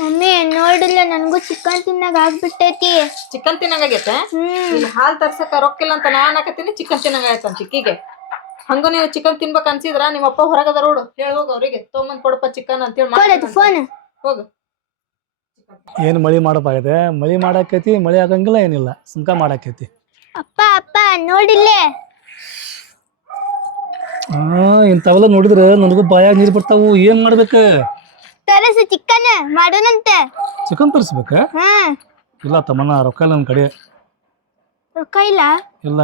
Mummy ನೋಡಿಲ್ಲ ನನಗೂ chicken ತಿನ್ನಾಗ ಆಗ್ಬಿಟ್ಟೈತಿ. Chicken ತಿನ್ನಂಗಾಗೈತೆ. ಇಲ್ಲಿ ಹಾಲು ತರ್ಸಕ ರೊಕ್ಕಿಲ್ಲ ಅಂತ ನಾನು ಹಾಕತ್ತೀನಿ, ಚಿಕನ್ ತಿನ್ನಂಗಾಯ್ತು ಚಿಕ್ಕಿಗೆ. ಹಂಗ ನೀವು ಚಿಕನ್ ತಿನ್ಬೇಕು ಅನ್ಸಿದ್ರ ನಿಮ್ಮಪ್ಪ ಹೊರಗದ ರೋಡು ಹೇಳಿ ಹೋಗ ಅವ್ರಿಗೆ ತೊಗೊಂಬಂದ್ ಕೊಡಪ್ಪ ಚಿಕನ್ ಅಂತೇಳಿ ಫೋನ್ ಹೋಗು. ಏನು ಮಳಿ ಮಾಡಪ್ಪಾಗೈತೆ, ಮಳಿ ಮಾಡಾಕೈತಿ, ಮಳಿ ಆಗಂಗಿಲ್ಲ ಏನಿಲ್ಲ, ಸುಮ್ಕ ಮಾಡಾಕೈತಿ. ಅಪ್ಪ ಅಪ್ಪ ನೋಡಿಲ್ಲೇ. ಇಂಥವೆಲ್ಲ ನೋಡಿದ್ರೆ ನನಗೂ ಬಾಯಾಗ ನೀರು ಬರ್ತಾವು. ಏನ್ ಮಾಡ್ಬೇಕ? ತರಸ ಚಿಕನ್ ಮಾಡೋಣಂತೆ. ಚಿಕನ್ ತರಿಸ್ಬೇಕ? ಇಲ್ಲ ತಮ್ಮನ, ರೊಕ್ಕ ಇಲ್ಲ ನನ್ನ ಕಡೆ. ರೊಕ್ಕ ಇಲ್ಲ? ಇಲ್ಲ.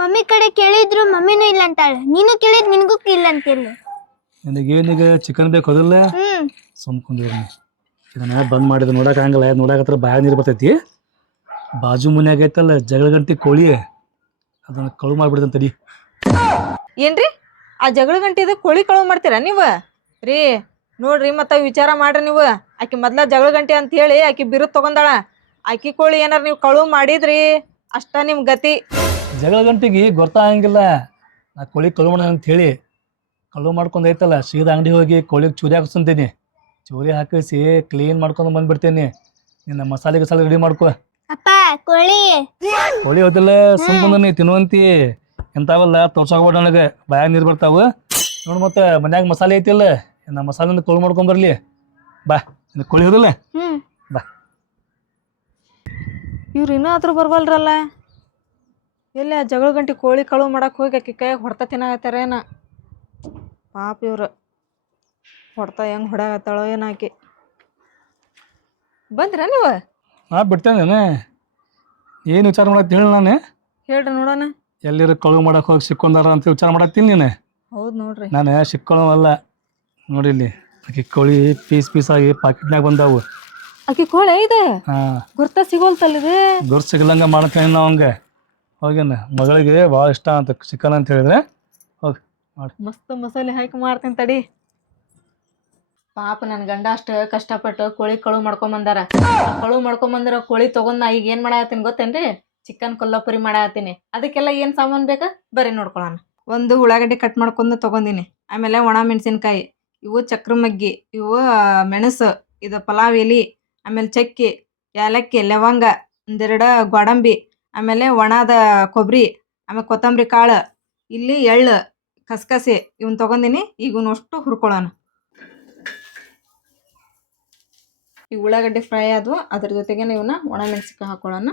ಮಮ್ಮಿ ಕಡೆ ಕೇಳಿದ್ರು ಮಮ್ಮಿನೂ ಇಲ್ಲ ಅಂತಾಳೆ. ನೀನು ಕೇಳಿದ್ ನಿನ್ಗೂ ಇಲ್ಲ ಅಂತಿಲ್ಲ. ನನಗೇನೀಗ ಚಿಕನ್ ಬೇಕು ಹೋದಿಲ್ಲ, ಸುಮ್ಕೊಂಡಿರಿ. ಇದನ್ನ ಬಂದ್ ಮಾಡಿದ್ ನೋಡಕ್ ಆಗಂಗಿಲ್ಲ. ನೋಡಕತ್ರ ಬಾಯಾಗ ನೀರು ಬರ್ತೈತಿ. ಬಾಜು ಮನ್ಯಾಗ ಐತಲ್ಲ ಜಗಳ ಗಂಟಿ ಕೋಳಿ, ಅದನ್ನ ಕಳು ಮಾಡ್ಬಿಡ್ತಂತ ತಡಿ. ಏನ್ರಿ ಆ ಜಗಳ ಗಂಟೆ ಕೋಳಿ ಕಳು ಮಾಡ್ತೀರಾ ನೀವು? ರೀ ನೋಡ್ರಿ ಮತ್ತ ವಿಚಾರ ಮಾಡ್ರಿ ನೀವು. ಆಕಿ ಮೊದ್ಲ ಜಗಳ ಗಂಟೆ ಅಂತ ಹೇಳಿ ಆಕಿ ಬಿರುದ್ ತಗೊಂಡಾಳ. ಆಕಿ ಕೋಳಿ ಏನಾರ ನೀವು ಕಳು ಮಾಡಿದ್ರಿ ಅಷ್ಟ ನಿಮ್ ಗತಿ. ಜಗಳ ಗಂಟಿಗೆ ಗೊತ್ತಾಗಂಗಿಲ್ಲ ನಾ ಕೋಳಿ ಕಳು ಮಾಡ ಅಂತ ಹೇಳಿ. ಕಳು ಮಾಡ್ಕೊಂಡ್ ಐತಲ್ಲ ಸೀದಾ ಅಂಗಡಿ ಹೋಗಿ ಕೋಳಿಗೆ ಚೂರಿ ಹಾಕಿಸ್ತೀನಿ. ಚೂರಿ ಹಾಕಿಸಿ ಕ್ಲೀನ್ ಮಾಡ್ಕೊಂಡು ಬಂದ್ಬಿಡ್ತೇನೆ. ನಿನ್ನ ಮಸಾಲೆ ಗಿಸಾಲೆ ರೆಡಿ ಮಾಡ್ಕೊ. ಅಪ್ಪ ಕೋಳಿ ಕೋಳಿ ಹೋದಿಲ್ಲ, ಸುಮ್ಮನೆ ತಿನ್ನುವಂತಿ. ಎಂತಾವಲ್ಲ ತೋರ್ಸಾಕ್ಬೇಡ ನನಗೆ, ಬಾಯಾಗ ನೀರು ಬರ್ತಾವ ನೋಡು. ಮತ್ತೆ ಮನ್ಯಾಗ ಮಸಾಲೆ ಐತಿಲ್ಲ, ನಾ ಮಸಾಲೆಯಿಂದ ಕೋಳಿ ಮಾಡ್ಕೊಂಡ್ ಬರ್ಲಿ. ಬಾ, ಕೋಳಿ ಇರಲ್ಲ ಬಾ. ಇವ್ರು ಇನ್ನೂ ಆದ್ರೂ ಬರ್ವಲ್ರಲ್ಲ. ಎಲ್ಲಿ ಆ ಜಗಳ ಗಂಟೆ ಕೋಳಿ ಕಳು ಮಾಡಕ್ ಹೋಗಿ ಆಕಿ ಕೈಯಾಗ ಹೊಡ್ತಾ ತಿನ್ನಾಗತ್ತಾರೇನ ಪಾಪ. ಇವ್ರು ಹೊಡ್ತಾ ಹೆಂಗ್ ಹೊಡ್ಯಾಗತ್ತಾಳೋ ಏನಾಕಿ. ಬಂದ್ರ ನೀವು? ಬಿಡ್ತೇನೆ. ಏನು ವಿಚಾರ ಮಾಡತ್ತಿ ಹೇಳಿ? ನಾನು ಹೇಳ್ರಿ ನೋಡೋಣ. ಎಲ್ಲಿರ ಕಳು ಮಾಡಕ್ ಹೋಗಿ ಸಿಕ್ಕೊಂಡಾರ ಅಂತ ವಿಚಾರ ಮಾಡತ್ತೀನಿ ನೀನು? ಹೌದು ನೋಡ್ರಿ. ನಾನು ಸಿಕ್ಕೊಳ್ಳೋವಲ್ಲ ನೋಡಿಲ್ಲಿ. ಆಕಿ ಕೋಳಿ ಪೀಸ್ ಪೀಸ್ ಆಗಿ ಪಾಕೆಟ್ನಾಗ ಬಂದಾವು. ಆಕಿ ಕೋಳಿ ಇದೆ ಗುರ್ತ ಸಿಗೋಲ್ತಲ್ಲಿದೆ. ಗುರ್ತು ಸಿಗಲಂಗ ಮಾಡ್ತೇನೆ ನಾವು. ಹಂಗೆ ಹೋಗ್ಯಾನ ಮಗಳಿಗೆ ಭಾಳ ಇಷ್ಟ ಅಂತ ಚಿಕನ್ ಅಂತ ಹೇಳಿದ್ರೆ ಹೋಗಿ ಮಾಡಿ. ಮಸ್ತ್ ಮಸಾಲೆ ಹಾಕಿ ಮಾಡ್ತೀನಿ ತಡಿ. ಪಾಪ ನನ್ನ ಗಂಡ ಅಷ್ಟು ಕಷ್ಟಪಟ್ಟು ಕೋಳಿ ಕಳು ಮಾಡ್ಕೊಂಬಂದಾರ. ಕಳು ಮಾಡ್ಕೊಂಬಂದಿರೋ ಕೋಳಿ ತಗೊಂಡ್ ನಾ ಈಗ ಏನ್ ಮಾಡಾತೀನಿ ಗೊತ್ತೇನ್ರಿ? ಚಿಕನ್ ಕೊಲ್ಲಾಪುರಿ ಮಾಡಾತೀನಿ. ಅದಕ್ಕೆಲ್ಲ ಏನ್ ಸಾಮಾನ್ ಬೇಕಾ ಬರ್ರಿ ನೋಡ್ಕೊಳ್ಳೋಣ. ಒಂದು ಉಳ್ಳಾಗಡ್ಡಿ ಕಟ್ ಮಾಡ್ಕೊಂಡು ತಗೊಂಡಿನಿ. ಆಮೇಲೆ ಒಣ ಮೆಣಸಿನ್ಕಾಯಿ, ಇವು ಚಕ್ರ ಮಗ್ಗಿ, ಇವು ಮೆಣಸು, ಇದು ಪಲಾವ್ ಎಲೆ, ಆಮೇಲೆ ಚಕ್ಕಿ, ಏಲಕ್ಕಿ, ಲವಂಗ, ಒಂದೆರಡು ಗೋಡಂಬಿ, ಆಮೇಲೆ ಒಣದ ಕೊಬ್ಬರಿ, ಆಮೇಲೆ ಕೊತ್ತಂಬರಿ ಕಾಳು, ಇಲ್ಲಿ ಎಳ್ಳು, ಕಸ್ಕಸೆ ಇವನ್ ತಗೊಂಡಿನಿ. ಈಗ ಇವನಷ್ಟು ಹುರ್ಕೊಳ್ಳೋಣ. ಈ ಉಳ್ಳಾಗಡ್ಡಿ ಫ್ರೈ ಆದ್ವು, ಅದ್ರ ಜೊತೆಗೆ ಇವನ್ನ ಒಣ ಮೆಣಸಿನ್ಕಾಯಿ ಹಾಕೊಳ್ಳೋಣ.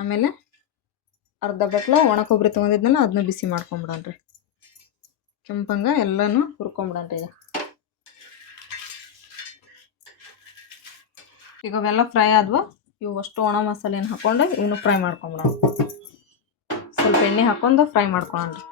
ಆಮೇಲೆ ಅರ್ಧ ಬಟ್ಲು ಒಣ ಕೊಬ್ಬರಿ ತೊಗೊಂಡಿದ್ನಲ್ಲ ಅದನ್ನ ಬಿಸಿ ಮಾಡ್ಕೊಂಬಿಡೋಣ್ರಿ. ಕೆಂಪಂಗ ಎಲ್ಲನೂ ಹುರ್ಕೊಂಬಿಡೋಣ್ರಿ. ಈಗ ಅವೆಲ್ಲ ಫ್ರೈ ಆದ್ವು. ಇವು ಅಷ್ಟು ಒಣ ಮಸಾಲೆನ ಹಾಕೊಂಡು ಇವನು ಫ್ರೈ ಮಾಡ್ಕೊಂಬಿಡೋಣ. ಸ್ವಲ್ಪ ಎಣ್ಣೆ ಹಾಕೊಂಡು ಫ್ರೈ ಮಾಡ್ಕೊಳ್ಳೋಣ್ರಿ.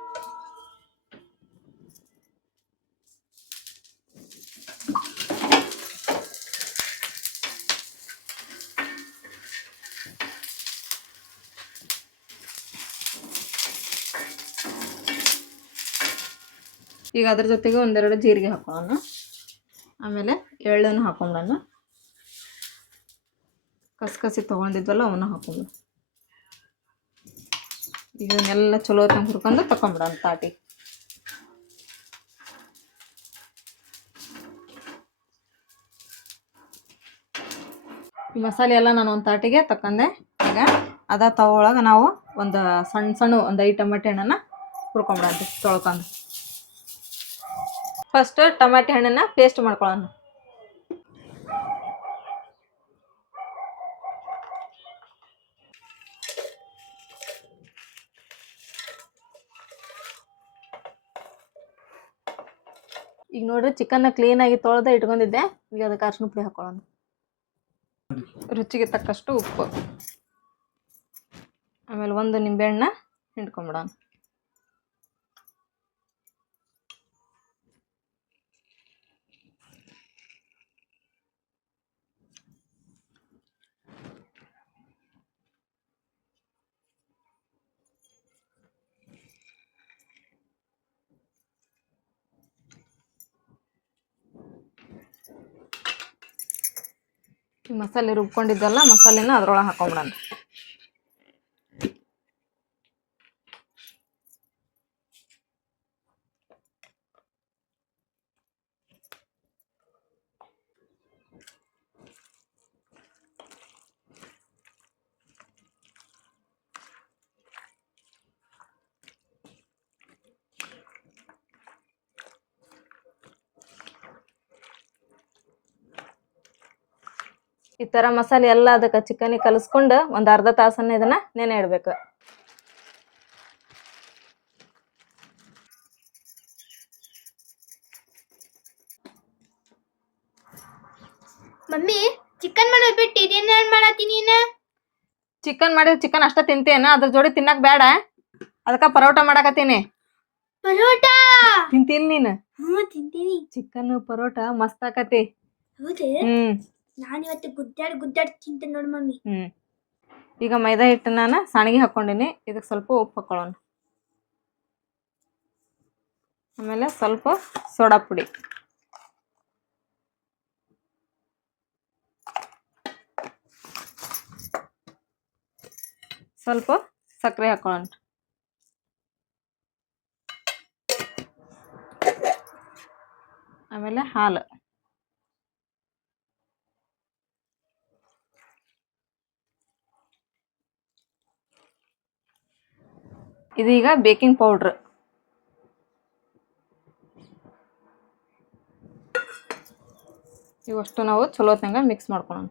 ಈಗ ಅದ್ರ ಜೊತೆಗೆ ಒಂದೆರಡು ಜೀರಿಗೆ ಹಾಕೊಳ್ಳೋಣ. ಆಮೇಲೆ ಎಳ್ಳನ್ನು ಹಾಕೊಂಬಿಡೋಣ. ಕಸ್ಕಸಿ ತೊಗೊಂಡಿದ್ವಲ್ಲ ಅವನ್ನ ಹಾಕೊಂಬಿಡ. ಈಗ ಇವನ್ನೆಲ್ಲ ಚಲೋ ಹೊತ್ತಂಗೆ ಹುರ್ಕೊಂಡು ತಕೊಂಬಿಡೋಣ ತಾಟಿ. ಈ ಮಸಾಲೆ ಎಲ್ಲ ನಾನು ಒಂದು ತಾಟಿಗೆ ತಕೊಂಡೆ. ಈಗ ಅದ ತವ ಒಳಗೆ ನಾವು ಒಂದು ಸಣ್ಣ ಒಂದು 5 ಟಮಾಟೆ ಹಣ್ಣನ್ನು ಹುರ್ಕೊಂಬಿಡೋಣ ತೊಳ್ಕೊಂಡು. ಫಸ್ಟ್ ಟಮಾಟೆ ಹಣ್ಣನ್ನ ಪೇಸ್ಟ್ ಮಾಡ್ಕೊಳ್ಳೋಣ. ಈಗ ನೋಡ್ರಿ ಚಿಕನ್ನ ಕ್ಲೀನಾಗಿ ತೊಳೆದ ಇಟ್ಕೊಂಡಿದ್ದೆ. ಈಗ ಅದಕ್ಕೆ ಅರಿಶಿನ ಪುಡಿ ಹಾಕೊಳ್ಳೋಣ. ರುಚಿಗೆ ತಕ್ಕಷ್ಟು ಉಪ್ಪು, ಆಮೇಲೆ ಒಂದು ನಿಂಬೆಹಣ್ಣ ಹಿಂಡ್ಕೊಂಬಿಡೋಣ. ಮಸಾಲೆ ರುಬ್ಕೊಂಡಿದ್ದಲ್ಲ ಮಸಾಲೆನ ಅದ್ರೊಳಗೆ ಹಾಕೊಂಬಿಡೋಣ. ಈ ತರ ಮಸಾಲೆ ಎಲ್ಲ ಅದಕ್ಕೆ ಚಿಕನಿಗೆ ಕಲಿಸ್ಕೊಂಡು ಒಂದು ಅರ್ಧ ತಾಸನ್ನ ಇದನ್ನ ನೆನೆ ಇಡ್ಬೇಕು. ಮಮ್ಮಿ ಚಿಕನ್ ಮಾಡೋದ್ ಬಿಟ್ಟು ಇದೇನ್ ಮಾಡತ್ತೀನಿ ನೀನ? ಚಿಕನ್ ಮಾಡಿದ್ರೆ ಚಿಕನ್ ಅಷ್ಟ ತಿಂತೇನ, ಅದ್ರ ಜೋಡಿ ತಿನ್ನಕ್ ಬೇಡ, ಅದಕ್ಕ ಪರೋಟ ಮಾಡಾಕತ್ತೀನಿ. ಪರೋಟ ತಿಂತಿಲ್ ನೀನು? ತಿಂತೀನಿ. ಚಿಕನ್ ಪರೋಟ ಮಸ್ತ್ ಆಕತಿ. ಹೌದೇ? ನಾನ್ ಇವತ್ತು ಗುದ್ದಾಡ್ ತಿಂತೇನೆ ನೋಡ್ ಮಮ್ಮಿ. ಈಗ ಮೈದಾ ಹಿಟ್ಟು ನಾನು ಸಾಣಿಗೆ ಹಾಕೊಂಡಿನಿ. ಇದಕ್ಕೆ ಸ್ವಲ್ಪ ಉಪ್ಪು ಹಾಕೊಳ್ಳೋಣ. ಆಮೇಲೆ ಸ್ವಲ್ಪ ಸೋಡಾ ಪುಡಿ, ಸ್ವಲ್ಪ ಸಕ್ಕರೆ ಹಾಕೊಳ್ಳೋಣ. ಆಮೇಲೆ ಹಾಲು, ಇದೀಗ ಬೇಕಿಂಗ್ ಪೌಡ್ರ್, ಇವಷ್ಟು ನಾವು ಚಲೋ ಹೊತ್ನಾಗ ಮಿಕ್ಸ್ ಮಾಡ್ಕೊಳ್ಳೋಣ.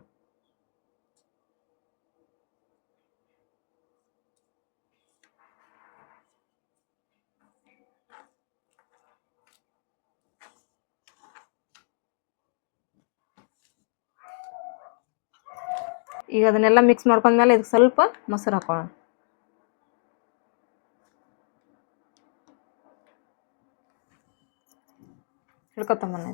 ಈಗ ಅದನ್ನೆಲ್ಲ ಮಿಕ್ಸ್ ಮಾಡ್ಕೊಂಡ್ಮೇಲೆ ಇದಕ್ಕೆ ಸ್ವಲ್ಪ ಮೊಸರು ಹಾಕೋಣ. ಹಿಡ್ಕೊತಂಬನೆ.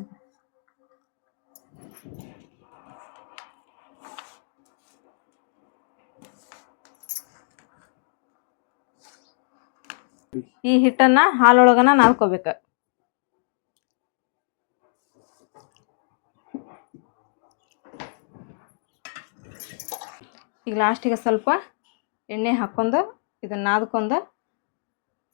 ಈ ಹಿಟ್ಟನ್ನ ಹಾಲೊಳಗನ ನಾದ್ಕೋಬೇಕು. ಈಗ ಲಾಸ್ಟಿಗೆ ಸ್ವಲ್ಪ ಎಣ್ಣೆ ಹಾಕ್ಕೊಂಡು ಇದನ್ನ ನಾದ್ಕೊಂಡು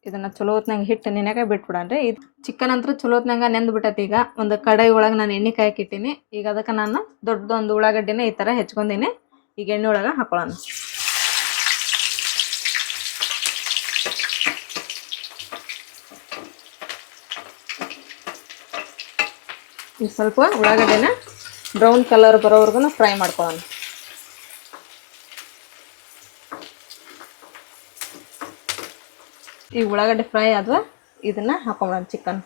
ಇದನ್ನ ಚಲೋ ಹೊತ್ನಾಗ ಹಿಟ್ಟು ನೆನೆಯಾಗ ಬಿಟ್ಬಿಡನ್ರಿ. ಇದು ಚಿಕನ್ ಅಂತೂ ಚಲೋ ಹೊತ್ನಾಗ ನೆಂದು ಬಿಟ್ಟೈತಿ. ಈಗ ಒಂದು ಕಡಾಯಿ ಒಳಗೆ ನಾನು ಎಣ್ಣೆ ಕಾಯಕ್ಕೆ ಇಟ್ಟೀನಿ. ಈಗ ಅದಕ್ಕೆ ನಾನು ದೊಡ್ಡದೊಂದು ಉಳ್ಳಾಗಡ್ಡಿನ ಈ ಥರ ಹೆಚ್ಕೊಂಡೀನಿ. ಈಗ ಎಣ್ಣೆ ಒಳಗೆ ಹಾಕೊಳ್ಳೋಣ. ಈಗ ಸ್ವಲ್ಪ ಉಳ್ಳಾಗಡ್ಡಿನ ಬ್ರೌನ್ ಕಲರ್ ಬರೋವರೆಗೂ ಫ್ರೈ ಮಾಡ್ಕೊಳ್ಳೋಣ. ಈ ಉಳ್ಳಾಗಡ್ಡೆ ಫ್ರೈ ಆದ್ವಾ ಇದನ್ನ ಹಾಕೊಂಡ್ಬಿಡೋಣ ಚಿಕನ್.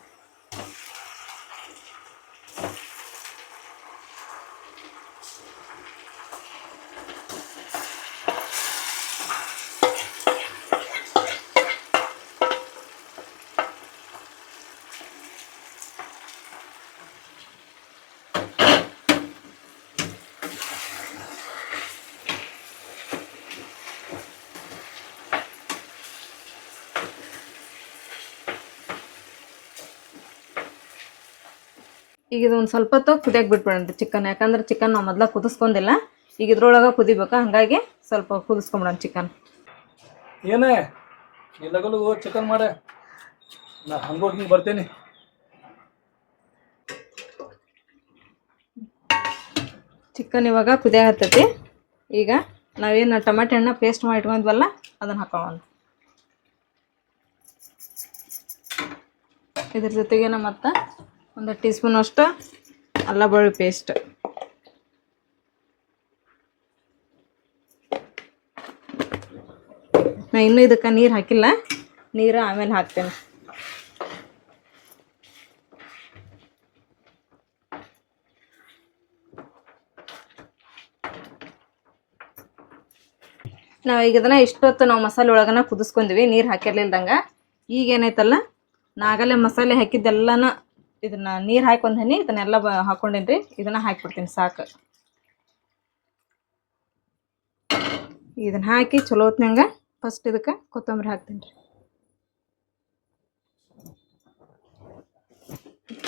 ಈಗ ಇದು ಒಂದು ಸ್ವಲ್ಪ ಹೊತ್ತು ಕುದಿಯಕ್ಕೆ ಬಿಟ್ಬಿಡೋಣ ಚಿಕನ್. ಯಾಕಂದ್ರೆ ಚಿಕನ್ ನಾವು ಮೊದಲ ಕುದಿಸ್ಕೊಂಡಿಲ್ಲ. ಈಗ ಇದ್ರೊಳಗೆ ಕುದಿಬೇಕು, ಹಾಗಾಗಿ ಸ್ವಲ್ಪ ಕುದಿಸ್ಕೊಂಬಿಡೋಣ ಚಿಕನ್. ಏನೇ ಈ ಲಗಲು ಚಿಕನ್ ಮಾಡ, ನಾ ಹಂಗೋಗಿ ಬರ್ತೇನೆ. ಚಿಕನ್ ಇವಾಗ ಕುದಿಯ ಹತ್ತೈತಿ. ಈಗ ನಾವೇನು ಟೊಮೆಟೊ ಹಣ್ಣು ಪೇಸ್ಟ್ ಮಾಡಿ ಇಟ್ಕೊಂಡ್ವಲ್ಲ ಅದನ್ನು ಹಾಕೊಳ್ಳೋಣ. ಇದ್ರ ಜೊತೆಗೇನ ಮತ್ತು 1 ಟೀ ಸ್ಪೂನ್ ಅಷ್ಟು ಅಲ್ಲ ಬೆಳ್ಳುಳ್ಳಿ ಪೇಸ್ಟ್, ನಾ ಇನ್ನೂ ಇದಕ್ಕೆ ನೀರು ಹಾಕಿಲ್ಲ, ನೀರು ಆಮೇಲೆ ಹಾಕ್ತೇನೆ. ನಾವು ಈಗ ಇದನ್ನ ಇಷ್ಟೊತ್ತು ನಾವು ಮಸಾಲೆ ಒಳಗನ ಕುದಿಸ್ಕೊಂಡ್ವಿ, ನೀರು ಹಾಕಿರ್ಲಿಲ್ದಂಗೆ. ಈಗ ಏನೈತಲ್ಲ ನಾಗಲ್ಲೇ ಮಸಾಲೆ ಹಾಕಿದ್ದೆಲ್ಲನ ಇದನ್ನ ನೀರು ಹಾಕೊಂಡೇನಿ, ಇದನ್ನೆಲ್ಲ ಹಾಕೊಂಡೇನ್ರಿ. ಇದನ್ನ ಹಾಕಿಬಿಡ್ತೀನಿ ಸಾಕು. ಇದನ್ನ ಹಾಕಿ ಚಲೋ ಹೊತ್ನಂಗ ಫಸ್ಟ್ ಇದಕ್ಕೆ ಕೊತ್ತಂಬರಿ ಹಾಕ್ತೀನಿ ರೀ.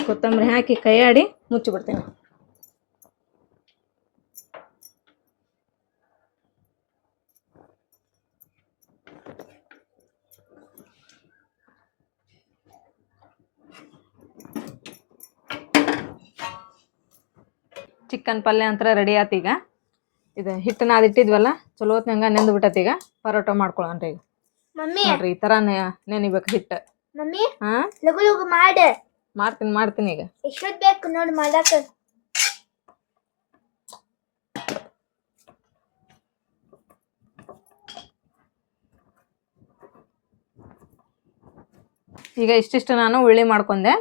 ಕೊತ್ತಂಬರಿ ಹಾಕಿ ಕೈಯಾಡಿ ಮುಚ್ಚಿಬಿಡ್ತೀನಿ. ಚಿಕನ್ ಪಲ್ಯ ಅಂತ ರೆಡಿ ಆತು. ಈಗ ಇದು ಹಿಟ್ಟು ನಾದಿಟ್ಟಿದ್ವಲ್ಲ ಚಲೋ ಹೊತ್ನಂಗ ನೆಂದು ಬಿಟ್ಟತಿ. ಈಗ ಪರೋಟ ಮಾಡ್ಕೊಳ್ಳೋಣ್ರಿ. ಈಗ ಮಮ್ಮಿ ನೋಡ್ರಿ ಈ ಥರ ನೆನಿಬೇಕು ಹಿಟ್ಟು. ಮಮ್ಮಿ ಹಾಂ ಲಗು ಲಗು ಮಾಡ. ಮಾಡ್ತೀನಿ ಈಗ. ಎಷ್ಟೊತ್ತು ಬೇಕು ನೋಡಿ ಮಾಡಾಕ? ಈಗ ಇಷ್ಟಿಷ್ಟು ನಾನು ಉಳ್ಳಿ ಮಾಡ್ಕೊಂಡೆ.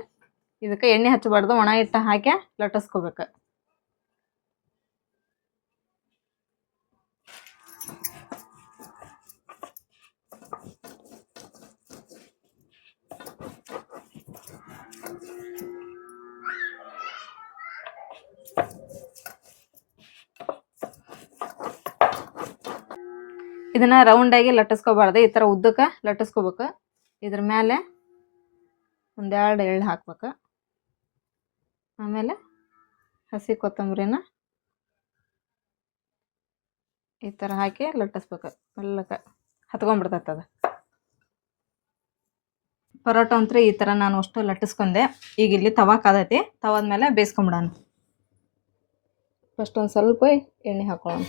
ಇದಕ್ಕೆ ಎಣ್ಣೆ ಹಚ್ಚಬಾರ್ದು, ಒಣ ಹಿಟ್ಟು ಹಾಕಿ ಲಟ್ಟಿಸ್ಕೋಬೇಕು. ಇದನ್ನ ರೌಂಡಾಗಿ ಲಟ್ಟಿಸ್ಕೋಬಾರ್ದು, ಈ ಥರ ಉದ್ದಕ್ಕೆ ಲಟ್ಟಿಸ್ಕೋಬೇಕು. ಇದ್ರ ಮೇಲೆ ಒಂದೆರಡು ಎಳ್ಳು ಹಾಕ್ಬೇಕು. ಆಮೇಲೆ ಹಸಿ ಕೊತ್ತಂಬರಿನ ಈ ಥರ ಹಾಕಿ ಲಟ್ಟಿಸ್ಬೇಕು. ಮೆಲ್ಲಕ್ಕೆ ಹತ್ಕೊಂಡ್ಬಿಡ್ತೈತೆ ಅದು. ಪರೋಟ ಅಂತೂ ಈ ಥರ ನಾನು ಅಷ್ಟು ಲಟ್ಟಿಸ್ಕೊಂಡೆ. ಈಗ ಇಲ್ಲಿ ತವಾ ಕಾದೈತಿ, ತವಾದ ಮೇಲೆ ಬೇಯಿಸ್ಕೊಂಬಿಡೋಣ. ಫಸ್ಟ್ ಒಂದು ಸ್ವಲ್ಪ ಎಣ್ಣೆ ಹಾಕೊಳ್ಳೋಣ.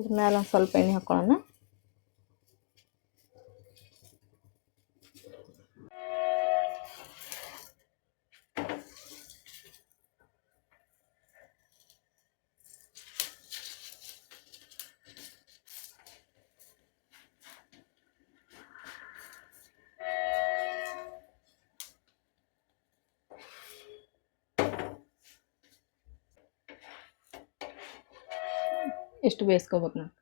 ಇದ್ರ ಮೇಲೆ ಒಂದು ಸ್ವಲ್ಪ ಎಣ್ಣೆ ಹಾಕೊಳ್ಳೋಣ. ಎಷ್ಟು ಬೇಯಿಸ್ಕೋಬೇಕು ನಾನು.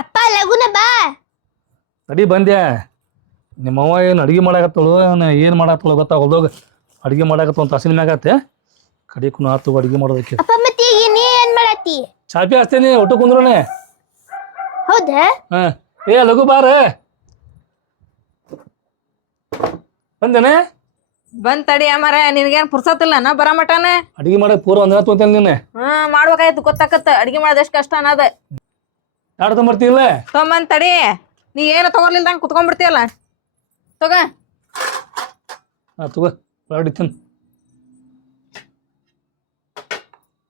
ಅಪ್ಪ ಲಗುನ ಬಾ. ತಡಿ ಬಂದ್ಯಾ. ನಿಮ್ಮವ್ವ ಏನು ಅಡುಗೆ ಮಾಡಾಕತ್ತಳು, ಏನು ಮಾಡಾಕತ್ತಳು ಗೊತ್ತಾಗೋದಾಗ ಅಡುಗೆ ಮಾಡಾಕತ್ತ ಒಂದು ತಾಸಿನ ಮ್ಯಾಗತ್ತೆ ಕಡಿಕು ಆತು ಅಡುಗೆ ಮಾಡೋದಕ್ಕೆ. ಅಪ್ಪ ಮತ್ತೆ ಈಗ ನೀ ಏನ್ ಮಾಡತ್ತಿ? ಚಾಪಿ ಹಚ್ತೇನಿ, ಊಟ ಕುಂದ್ರನೆ. ಹೌದಾ? ಹಾ ಏ ಲಘು ಬಾರ. ಬಂದೇನೆ ಬಂದ್ ತಡಿ ಅಮ್ಮಾರ, ನಿನಗೇನು ಪುರ್ಸತ್ತಿಲ್ಲ ನಾ ಬರ ಮಟನ. ಅಡುಗೆ ಮಾಡಕ್ ಪೂರ ಒಂದಿನ ತೊಂತೇನೆ ನೀನೆ. ಮಾಡ್ಬೇಕಾಯ್ತು, ಗೊತ್ತಾಕತ್ತ ಅಡ್ಗೆ ಮಾಡೋದು ಎಷ್ಟು ಕಷ್ಟ ಅನ್ನೋದ. ಯಾರು ತೊಂಬರ್ತಿಲ್ಲ ತೊಗೊಂಬಂದ್ ತಡಿ. ನೀ ಏನು ತಗೊರ್ಲಿಲ್ದಂಗೆ ಕುತ್ಕೊಂಡ್ಬಿಡ್ತೀಯಲ್ಲ. ತಗ ತಗೋ ಹೊರಡಿತೀನಿ.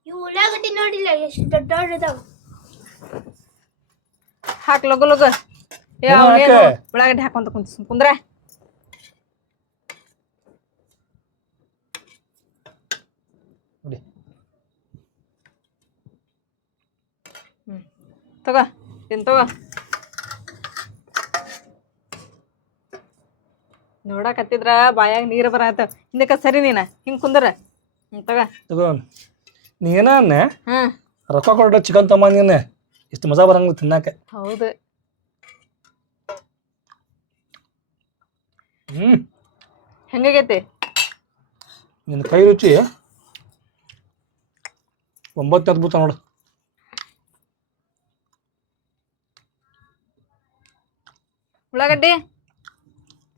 ಇವು ಉಳ್ಳಾಗಡ್ಡಿ ನೋಡಿಲ್ಲ ಎಷ್ಟು ದೊಡ್ಡ ದೊಡ್ಡದಾವ. ಹಾಕ್ ಲಗು ಲಗು. ಉಳ್ಳಾಗಡ್ಡಿ ಹಾಕೊಂತ ಕುಂದ್ರ. ತಗೋ ತಿನ್ ತಗೋ. ನೋಡಕತ್ತಿದ್ರ ಬಾಯಾಗ ನೀರು ಬರತ್ತ. ಹಿಂದಕ್ಕೆ ಸರಿ ನೀನ ಹಿಂಗೆ ಕುಂದ್ರ. ತಗೋ ತಗೋ. ನೀ ಏನ ಅನ್ನೆ ಹ್ಮ್ ರೊಕ್ಕ ಕೊಡ ಚಿಕನ್ ತಮ್ಮ ನೀನೆ ಇಷ್ಟು ಮಜಾ ಬರಂಗ ತಿನ್ನಾಕ. ಹೌದು. ಹೆಂಗಾಗೈತಿ ನಿನ್ನ ಕೈ ರುಚಿ 9 ಅದ್ಭುತ ನೋಡು. ಉಳ್ಳಾಗಡ್ಡಿ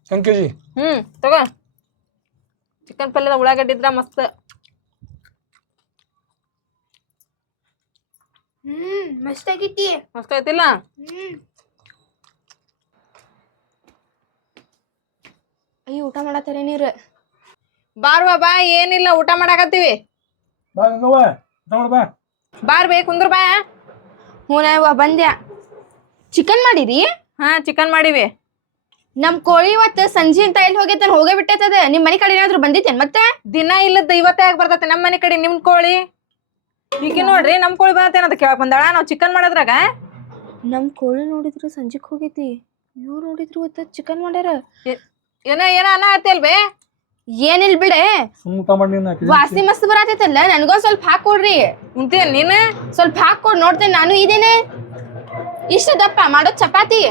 ಹೆಂಗ್ ಕೆಜಿ? ತಗೋ. ಚಿಕನ್ ಪಲ್ಯದ ಉಳ್ಳಾಗಡ್ಡಿ ಇದ್ರ ಮಸ್ತ್. ಮಸ್ತ್ ಆಗೈತಿ. ಮಸ್ತ್ ಐತಿಲ್ಲ? ಅಯ್ಯ ಊಟ ಮಾಡತ್ತಾರ ನೀರು. ಬಾರ್ವಾ ಬಾ, ಏನಿಲ್ಲ ಊಟ ಮಾಡಾಕತ್ತೀವಿ. ಬಾರ್ ಬೇ ಕುಂದ್ರ ಬಾ. ಹ್ಞೂ ಬಂದ್ಯಾ. ಚಿಕನ್ ಮಾಡಿರಿ? ಹಾ ಚಿಕನ್ ಮಾಡಿವಿ. ನಮ್ ಕೋಳಿ ಇವತ್ತು ಸಂಜೆ ಅಂತ ಎಲ್ಲಿ ಹೋಗೈತನ್ ಹೋಗೇ ಬಿಟ್ಟೈತದ. ನಿಮ್ ಮನೆ ಕಡೆ ಏನಾದ್ರು ಬಂದಿತ್ತೇನ್ ಮತ್ತೆ? ದಿನ ಇಲ್ಲದ ಇವತ್ತೇ ಆಗಿ ಬರ್ತೈತೆ ನಮ್ಮ ಮನೆ ಕಡೆ. ನಿಮ್ ಕೋಳಿ ಈಗ ನೋಡ್ರಿ, ನಮ್ ಕೋಳಿ ಬರತ್ತೇನ ಅಂತ ಕೇಳಕ್ ಬಂದಾಳ. ನಾವ್ ಚಿಕನ್ ಮಾಡೋದ್ರಾಗ ನಮ್ ಕೋಳಿ ನೋಡಿದ್ರು ಸಂಜೆಕ್ ಹೋಗೈತಿ, ಇವ್ರು ನೋಡಿದ್ರು ಇವತ್ತ ಚಿಕನ್ ಮಾಡ್ಯಾರ. ಏನ ಏನ ಅನ್ನ ಆತಿ ಅಲ್ವೇ? ಏನಿಲ್ ಬಿಡೆ, ವಾಸನೆ ಮಸ್ತ್ ಬರತೈತಲ್ಲ. ನನ್ಗೊಂದ್ ಸ್ವಲ್ಪ ಹಾಕೊಡ್ರಿ. ಉಂತೇನ್ ನೀನ್? ಸ್ವಲ್ಪ ಹಾಕೊಡ್ ನೋಡ್ತೇನೆ ನಾನು. ಇದೇನೆ ಇಷ್ಟ ದಪ್ಪ ಮಾಡೋ ಚಪಾತಿ.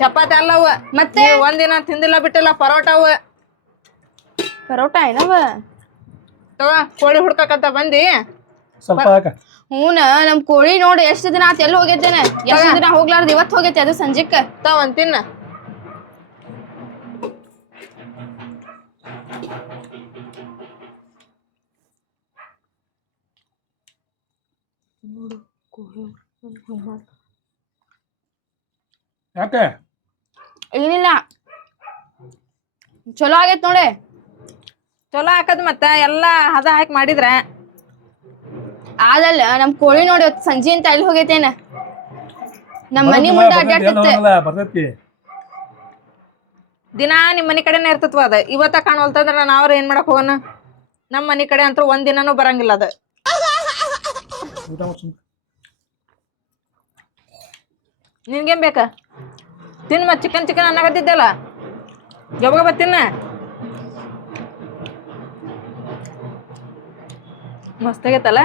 ಚಪಾತಿ ಅಲ್ಲವ ಮತ್ತೆ ಒಂದಿನ ತಿಂದಿಲ್ಲ ಬಿಟ್ಟಿಲ್ಲ ಪರೋಟ ಅವ. ಪರೋಟ ಏನವ? ತಗೋ ಕೋಳಿ ಹುಡ್ಕಕಂತ ಬಂದಿ ಸ್ವಲ್ಪ ಹೂನ. ನಮ್ ಕೋಳಿ ನೋಡಿ ಎಷ್ಟು ದಿನ ಆತ ಎಲ್ಲಿ ಹೋಗೈತೇನೆ. ಎಷ್ಟು ದಿನ ಹೋಗ್ಲಾರ್ದು ಇವತ್ತು ಹೋಗೈತೆ, ಅದು ಸಂಜೆಕ್. ತಾವಂದ್ ತಿನ್ನ. ಯಾಕೆ? ಏನಿಲ್ಲ, ಚಲೋ ಆಗೈತ್ ನೋಡಿ. ಚಲೋ ಹಾಕದ್ ಮತ್ತ ಎಲ್ಲ ಹದ ಹಾಕಿ ಮಾಡಿದ್ರ. ಆದಲ್ಲ ನಮ್ ಕೋಳಿ ನೋಡಿ ಇವತ್ತು ಸಂಜೆ ಅಂತ ಎಲ್ಲಿ ಹೋಗೈತೇನ. ನಮ್ ಮನಿ ಮುಂದೆ ಅಡ್ಡಾಡ್ತಿತ್ತು. ದಿನಾ ನಿಮ್ ಮನಿ ಕಡೆನೇ ಇರ್ತತ್ವ ಅದ. ಇವತ್ತ ಕಾಣವಲ್ತಂದ್ರ ನಾವ್ರ ಏನ್ ಮಾಡಕ್ ಹೋಗೋಣ? ನಮ್ ಮನಿ ಕಡೆ ಅಂತೂ ಒಂದ್ ದಿನಾನು ಬರಂಗಿಲ್ಲ ಅದ. ಊಟ ಮಾಡ್ಸು. ನಿನ್ಗೇನ್ ಬೇಕಾ ತಿನ್ ಮತ್ ಚಿಕನ್ ಅನ್ನಕತ್ತಿದ್ದಲ್ಲ ಗಬ ತಿನ್ನ ಮಸ್ತ್ ಆಗೈತಲ್ಲ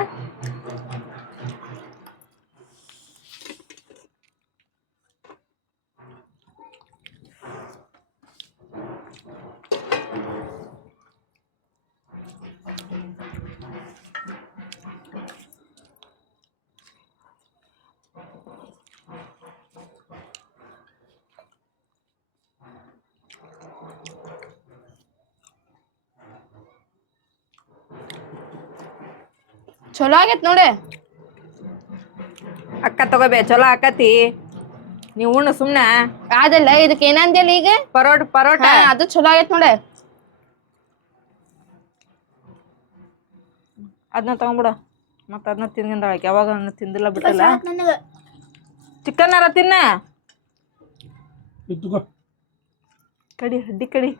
ಚಲೋ ಆಗೈತ್ ನೋಡಿ. ಅಕ್ಕ ತಗೋಬೇ ಚಲೋ ಆಕತಿ ನೀವು ಉಣ್ಣು ಸುಮ್ನೆ. ಅದಲ್ಲ ಇದಕ್ಕೆ ಏನಂದಿಲ್ಲ ಈಗ ಪರೋಟ ಅದು ಚಲೋ ಆಗೈತ್ ನೋಡಿ. ಅದನ್ನ ತಗೊಂಬಿಡ ಮತ್ತ ಅದನ್ನ ತಿಂದಿಂದಾಳಕ್ಕೆ ಯಾವಾಗ ತಿಂದಿಲ್ಲ ಬಿಟ್ಟಿಲ್ಲ. ಸಾಕ್ ನನಗ. ಚಿಕನ್ ಅರ ತಿನ್ನ ಇದ್ದುಕೋ. ಕಡಿ ಹಡ್ಡಿ ಕಡಿ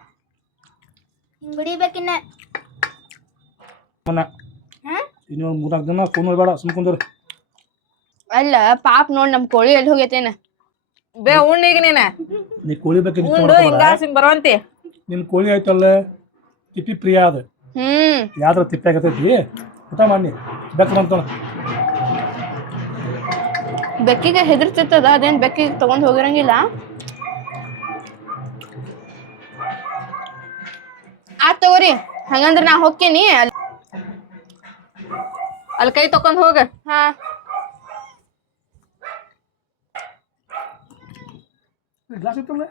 ಹಿಂಗ್ ಬಿಡಿಬೇಕಿನ್ನ. ಇನ್ನು 3-4 ದಿನ ಫೋನ್ ಮಾಡಬೇಡ ಸುಮ್ಕೊಂಡ್ರು. ಅಲ್ಲ ಪಾಪ ನೋಡ್ ನಮ್ ಕೋಳಿ ಎಲ್ಲಿ ಹೋಗೈತೇನ. ಬೇ ಉಣ್ಣ ಈಗ ನೀನ ನೀ ಕೋಳಿ ಬಗ್ಗೆ ಉಂಡು ಹಿಂಗಾಸಿಂಗ್ ಬರುವಂತಿ. ನಿನ್ ಕೋಳಿ ಆಯ್ತಲ್ಲ ತಿಪ್ಪಿ ಪ್ರಿಯ ಅದ ಯಾವ್ದ್ರ ತಿಪ್ಪಿ ಆಗತೈತಿ ಊಟ ಮಾಡಿ ಬೆಕ್ಕ ಅಂತ. ಬೆಕ್ಕಿಗೆ ಹೆದರ್ತಿರ್ತದ ಅದೇನ್ ಬೆಕ್ಕಿಗೆ ತಗೊಂಡ್ ಹೋಗಿರಂಗಿಲ್ಲ. ಆತ್ ತಗೋರಿ ಹಂಗಂದ್ರ ನಾ ಹೋಗ್ತೀನಿ. ಅಲ್ಲಿ ಕೈ ತಕೊಂಡ್ ಹೋಗ. ಹಾ ಗ್ಲಾಸ್ ಇತ್ತಲ್ಲ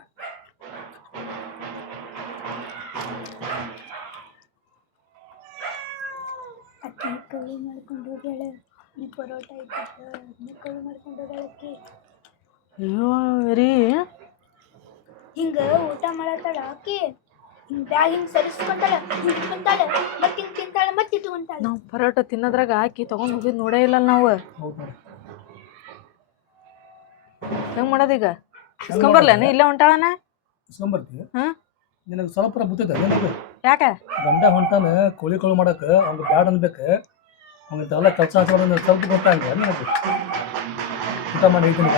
ಅಕ್ಕಿ ಕಳಿ ಮಾಡ್ಕೊಂಡು ಹೋಗ್ಯಾಳ. ಈ ಪರೋಟ ಇದ್ದಿತ್ತು ಅದನ್ನ ಕಳಿ ಮಾಡ್ಕೊಂಡು ಹೋಗ್ಯಾಳಕ್ಕಿ. ರೀ ಹಿಂಗ ಊಟ ಮಾಡತ್ತಾಳ ಅಕ್ಕಿ. ಹಿಂಗ್ ಬ್ಯಾಗ್ ಹಿಂಗ್ ಸರಿಸ್ಕೊಂತಾಳ, ಹಿಂಗ್ ಕುಂತಾಳ, ಮತ್ ಹಿಂಗ್ ತಿಂತಾಳ, ಮತ್ ಇಟ್ಕೊಂತಾಳ. ನಾವ್ ಪರೋಟ ತಿನ್ನೋದ್ರಾಗ ಹಾಕಿ ತಗೊಂಡ್ ಹೋಗಿದ್ ನೋಡೇ ಇಲ್ಲ ನಾವು. ಹೆಂಗ್ ಮಾಡೋದೀಗ ಇಸ್ಕೊಂಬರ್ಲೇನ ಇಲ್ಲೇ ಹೊಂಟಾಳನ ಇಸ್ಕೊಂಬರ್ತಿ. ಹಾ ನಿನಗೆ ಸ್ವಲ್ಪ ಬುತ್ತಿದ ನಿನಗೆ ಯಾಕ ಗಂಡ ಹೊಂಟಾನ ಕೋಳಿ ಕಳು ಮಾಡಕ್ಕೆ ಅವ್ನಿಗೆ ಬ್ಯಾಡ್ ಅನ್ಬೇಕು. ಅವ್ನಿಗೆ ಎಲ್ಲ ಕೆಲಸ ಸ್ವಲ್ಪ ಗೊತ್ತಾಗ ನನಗೆ ಊಟ ಮಾಡಿ ಹೇಳ್ತೀನಿ.